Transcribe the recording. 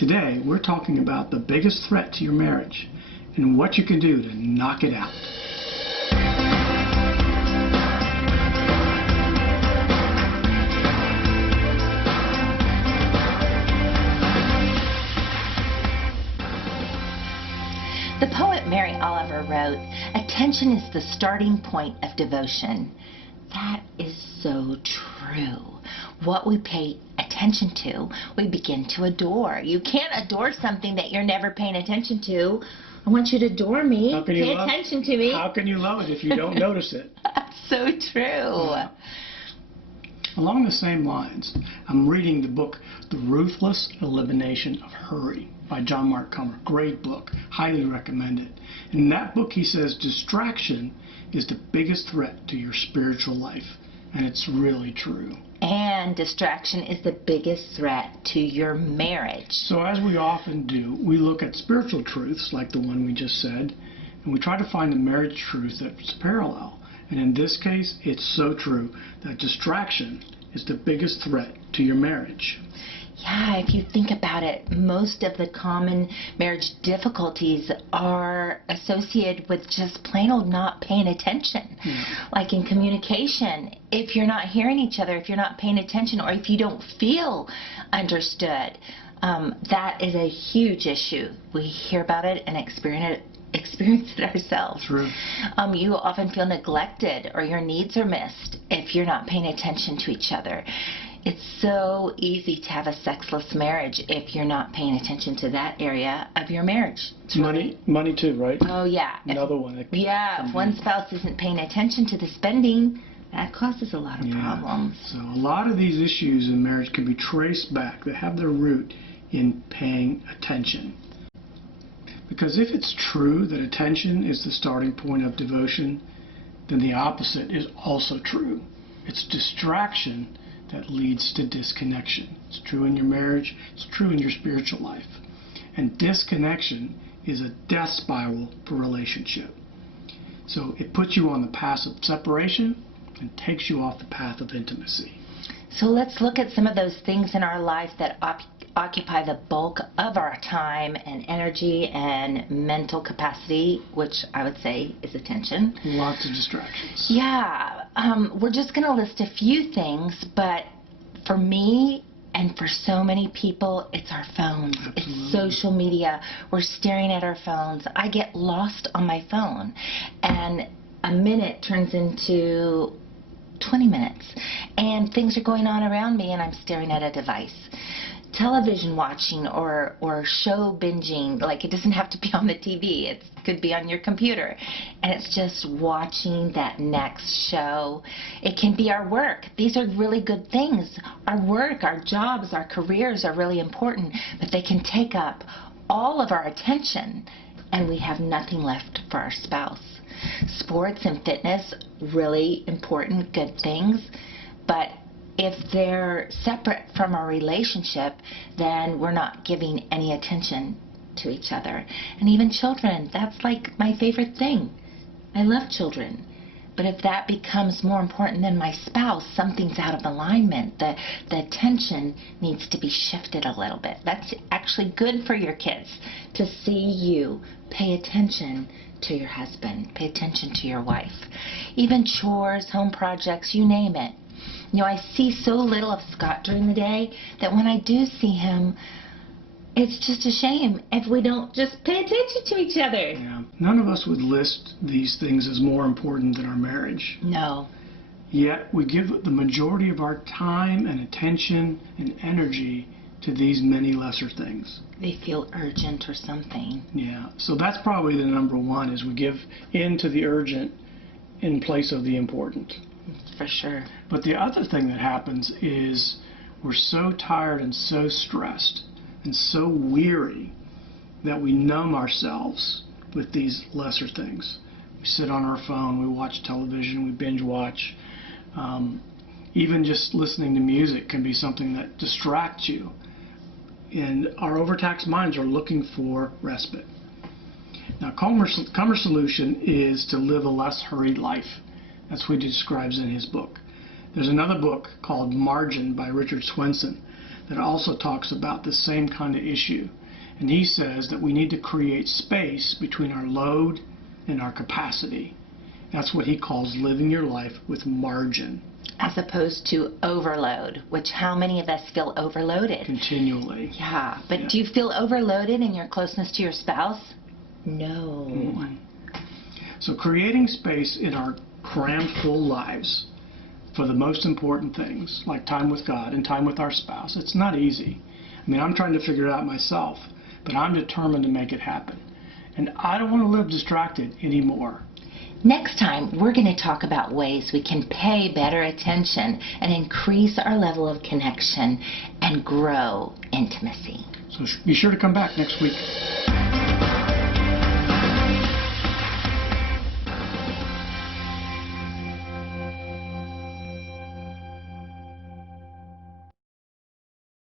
Today, we're talking about the biggest threat to your marriage and what you can do to knock it out. The poet Mary Oliver wrote, "Attention is the starting point of devotion." That is so true. What we pay attention to, we begin to adore. You can't adore something that you're never paying attention to. I want you to adore me. Pay attention to me. How can you love it if you don't notice it? That's so true. Along the same lines, I'm reading the book, The Ruthless Elimination of Hurry by John Mark Comer. Great book. Highly recommend it. In that book, he says distraction is the biggest threat to your spiritual life. And it's really true. And distraction is the biggest threat to your marriage. So as we often do, we look at spiritual truths like the one we just said, and we try to find the marriage truth that's parallel. And in this case, it's so true that distraction is the biggest threat to your marriage. Yeah, if you think about it, most of the common marriage difficulties are associated with just plain old not paying attention. Yeah. Like in communication, if you're not hearing each other, if you're not paying attention, or if you don't feel understood, that is a huge issue. We hear about it and experience it ourselves. True. You often feel neglected or your needs are missed if you're not paying attention to each other. It's so easy to have a sexless marriage if you're not paying attention to that area of your marriage. Money too, right? Oh, yeah. Another one. If one spouse isn't paying attention to the spending, that causes a lot of problems. So a lot of these issues in marriage can be traced back. They have their root in paying attention. Because if it's true that attention is the starting point of devotion, then the opposite is also true. It's distraction that leads to disconnection. It's true in your marriage, it's true in your spiritual life. And disconnection is a death spiral for a relationship. So it puts you on the path of separation and takes you off the path of intimacy. So let's look at some of those things in our life that occupy the bulk of our time and energy and mental capacity, which I would say is attention. Lots of distractions. Yeah, we're just going to list a few things, but for me and for so many people, it's our phones. Absolutely. It's social media. We're staring at our phones. I get lost on my phone, and a minute turns into 20 minutes, and things are going on around me, and I'm staring at a device. Television watching or show binging, like it doesn't have to be on the TV, it could be on your computer, and it's just watching that next show. It can be our work. These are really good things. Our work, our jobs, our careers are really important, but they can take up all of our attention and we have nothing left for our spouse. Sports and fitness, really important, good things, but if they're separate from our relationship, then we're not giving any attention to each other. And even children, that's like my favorite thing. I love children. But if that becomes more important than my spouse, something's out of alignment. The attention needs to be shifted a little bit. That's actually good for your kids to see you pay attention to your husband, pay attention to your wife. Even chores, home projects, you name it. You know, I see so little of Scott during the day that when I do see him, it's just a shame if we don't just pay attention to each other. Yeah. None of us would list these things as more important than our marriage. No. Yet we give the majority of our time and attention and energy to these many lesser things. They feel urgent or something. Yeah. So that's probably the number one, is we give in to the urgent in place of the important. For sure. But the other thing that happens is we're so tired and so stressed and so weary that we numb ourselves with these lesser things. We sit on our phone, we watch television, we binge watch. Even just listening to music can be something that distracts you. And our overtaxed minds are looking for respite. Now, Comer's solution is to live a less hurried life. That's what he describes in his book. There's another book called Margin by Richard Swenson that also talks about the same kind of issue. And he says that we need to create space between our load and our capacity. That's what he calls living your life with margin. As opposed to overload, which how many of us feel overloaded? Continually. Yeah, but Yeah. do you feel overloaded in your closeness to your spouse? No. Mhm. So creating space in our crammed full lives for the most important things, like time with God and time with our spouse, it's not easy. I mean, I'm trying to figure it out myself, but I'm determined to make it happen. And I don't want to live distracted anymore. Next time, we're going to talk about ways we can pay better attention and increase our level of connection and grow intimacy. So be sure to come back next week.